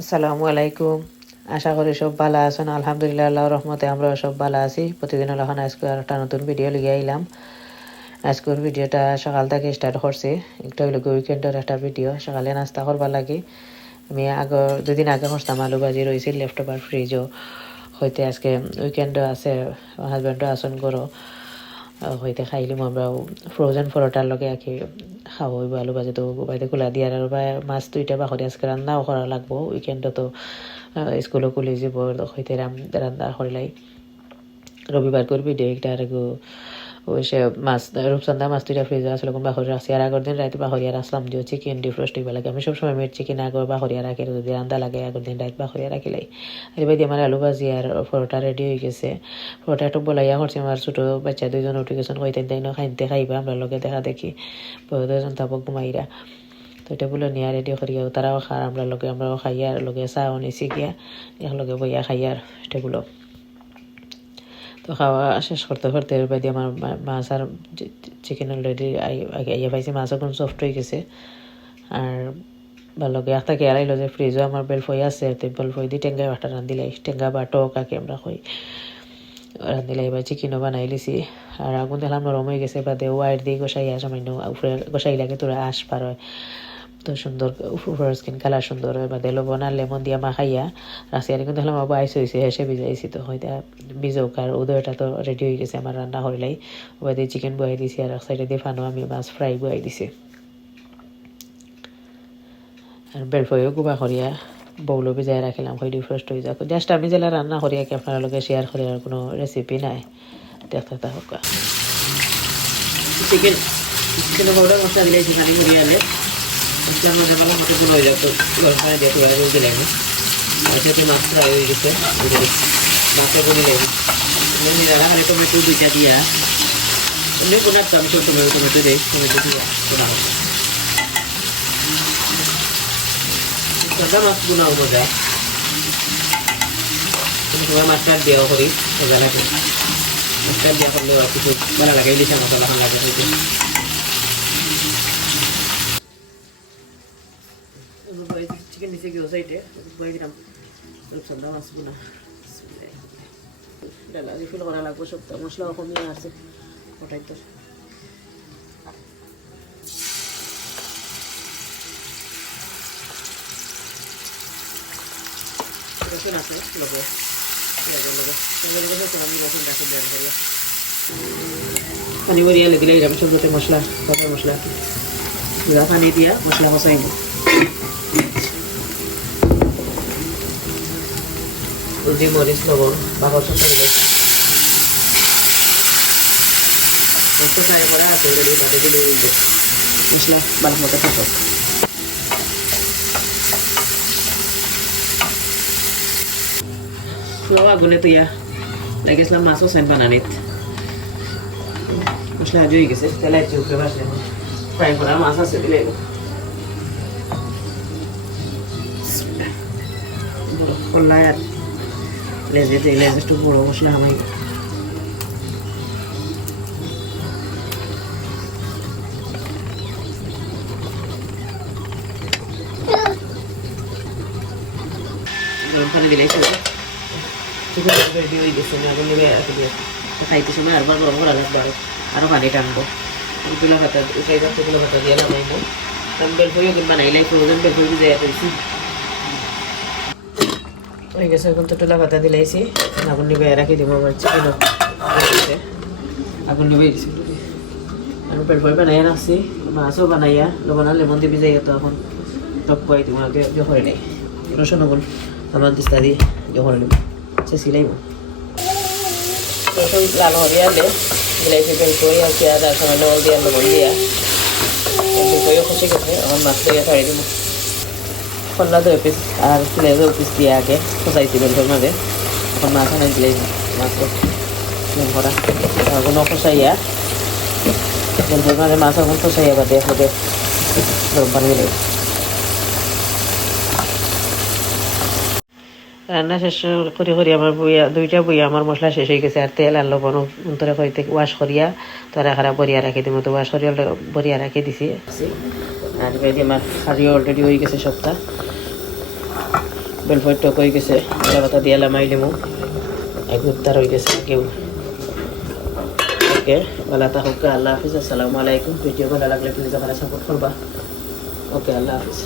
আসসালামু আলাইকুম। আশা করি সব ভালো আছেন। আলহামদুলিল্লাহ, আল্লাহর রহমতে আমরা সব ভালো আছি। প্রতিদিন এখন আজকে আর একটা নতুন ভিডিও লিখে আইলাম। আজকের ভিডিওটা সকাল থেকে স্টার্ট করছি। একটা হইল উইকেন্ডের একটা ভিডিও। সকালে নাস্তা করবার লাগে আমি দুদিন আগে করতাম আলু ভাজি রয়েছে লেফট ওভার ফ্রিজও হইতে। আজকে উইকেন্ডও আছে, হাজব্যান্ডও আসন করো হইতে খাইলাম আমরা ফ্রোজেন পরোটার লগে আর কি খাওয়া হইব। আলু ভাজি তো বাইরে খোলা দিয়ে আর মাছ দুইটা বাকরি আজকে রান্নাও করা লাগবো। উইকেন্ডও তো স্কুলও খুলে যাব হইতে রান্না করিলাই। রবিবার করবি ডেটা আর ওই সে মাছ রূপচন্দা মাছ দুইটা ফ্রিজে আসলে কোন বাহরি রাখছি। আর আগের দিন রাতে বাহরিয়া রাখলাম যে চিকেন ডিফ্রোস্ট হইবা লাগে। আমি সবসময় মেয়ের চিকেন আগর বাহরিয়া রাখি, যদি রান্না লাগে আগের দিন রাত বাহরিয়া রাখিলাই। আর এবার আমার আলু ভাজি আর পরোটা রেডি হয়ে গেছে। পরোটা একটু বলাইয়া করছি। আমার ছোটো বাচ্চা দুইজন উঠে গেছেন, কইতেন তাই না খাইতে খাইবা আমরা লগে দেখা দেখি দুজন তাপক ঘুমাইরা। তো এটা বলে নিয়ে রেডি করিয়া তারাও খার আমরাও খাইয়ার লগে চাও নিছি গিয়া একলগে বইয়া খাইয়ার এটাগুলো। তো খাওয়া শেষ করতে করতে বাদে আমার মাছ আর চিকেন অলরেডি আইয়া পাইছে। মাছ এখন সফট হয়ে গেছে। আর ভালোকে একটা কেয়ারাইলো যে ফ্রিজও আমার বেলফই আছে, বেলফই দিয়ে টেঙ্গা বাটা রান্ধিলাই, টেঙ্গা বাটো কাকে আমরা কই রান্ধিলাই। এবার চিকেনও বানাই লিছি। আর আগুন দেখলাম নরম হয়ে গেছে, বাদে ওয়াইট দিয়ে গোসাইয়া সামান্য উপরে গোসাই লাগে তোরা আশ পার হয় তো সুন্দর উপরের স্কিন কালার সুন্দর হয়। বাদে লবণ আর লেমন দিয়া মাখাইয়া রাখছি। আর কিন্তু দেখলাম আবার আইস হয়েছে, হেসে ভিজাইছি তো হয়তো ভিজোক। আর উদয়টা তো রেডি হয়ে গেছে আমার রান্না করিলাই। ওবার দিয়ে চিকেন বয়াই দিছি আর এক সাইডে দিয়ে ফানো আমি মাছ ফ্রাই বয়াই দিছি। আর বেলফইও গুবা করিয়া বউলো ভিজাই রাখিলাম, হইডি ফ্রস্ট হয়ে যাক। জাস্ট আমি যেটা রান্না করি আর কি আপনার লগে শেয়ার করি, আর কোনো রেসিপি নাই। দেখতে থাকুক। চিকেন পাউডার মশলা দিলেছি পানি করিয়া আলে মধ্যে ভালো মতো গুলো হয়ে যাও। তো গরম পানি দিয়ে পুরো জল দিলাম। আর সেটি মাছ ফ্রাই হয়ে গেছে, মাছে গুলি লাগবে খালি টমেটো দুইটা দিয়া এমনি বোনার তো আমি সব সময় টমেটো দিই, টমেটো দিয়ে বোনা সাদা মাছ বোনাও মজা। কোনো সময় মাছটার দেওয়া করি মজা লাগে। মাছটার দেওয়া করলেও আর কিছু ভালো লাগে, ইলিশা মশলা ভালো লাগে হইতে। চিকেন নিচে গিয়ে সাইডে বয়ে দিলাম রূপচন্দা মাছ বোনা। ডালা রিফিল করা লাগবে, সবটা মশলাও কমিয়ে আছে ওটাই তো। রসুন আছে লগে পেঁয়াজের লগে আমি রসুন রাখি ব্লেন্ড করিয়া পানি বরিয়া লেগে দিলাম সবতে মশলা গরম মশলা গুঁড়া পানি দিয়া মশলা কষাইব। হলদি মরিচ লবণ বাকর সব দিলে ফ্রাই করা আছে বাদে দিলে মশলা ভালো মতো থাকো। আগুনে তো ইয়া লাগিয়েছিলাম মাছও সেন্ট বানানিত। মশলা হাজি হয়ে গেছে, তেলাই উপরে বাসলে ফ্রাই করা মাছ আছে দিলে কল্লা আর লেজে একটু বড় মশলা হামাই। গরম পানি দিলে রেডি হয়ে গেছে। আগুন নেবে খাইতে সময় আরবার গরম করা লাগবে, আরো পানি টানবো। তুলা পাতা উঠাই যাচ্ছে, তুলা পাতা দিয়ে নামাইবো। বেলফই আগুন বানাইলাই ফ্রোজেন বেলফই ভিজাই পেয়েছি হয়ে গেছে। এখন তো তুলা পাতা দিলাইছি, আগুন নিবে রাখি দিব। আবার চিকেন আগুন নিবে দিছি আমি বেলফই বানাইয়া রাখছি। মাছও বানাইয়া লবণ আর লেমন দিয়ে ভিজাই তো এখন টক বয়াই দিব। আগে জহরে নেই রসুন আগুন আমার দিস্তা দিয়ে জহরে নেব সিলাইব। লাল হরিয়ালে বিলাইছি বেলফই আর পেঁয়াজ আর সামান্য জল দিয়া লবণ দিয়া বেলফইও খুশি গেছে। আমার মাছ দিয়ে ছাড়ি দিব। খোলা 2 পিস আর লেজও পিস দিয়ে আগে খসাইছি বেলফইর মাঝে। এখন মাছ আনাই দিলাই মাছও করা আগুনও খসাইয়া বেলফইর মাঝে মাছ আগুন খসাইয়া বাদে একলগে গরম পানি দিলে রান্না শেষ করি আমার দুইটা বইয়া আমার মশলা শেষ হয়ে গেছে। আর তেল আর লবণ অন্তরে কইতে ওয়াশ করিয়া তারা খারাপ বরিয়া রাখি দিব। তো ওয়াশ করিয়া বরিয়া রাখি দিছি। আর আমার খারিও অলরেডি হয়ে গেছে সপ্তাহ। বেলফয়ের টক হয়ে গেছে আদা পাতা দিয়ে লামাই লিমু এক উত্তার হয়ে গেছে কেউ ওকে ভালো থাকুক আল্লাহ হাফিজ আসসালামু আলাইকুম ভিডিও ভালো লাগলে প্লিজ আমার সাপোর্ট করবা ওকে আল্লাহ হাফিজ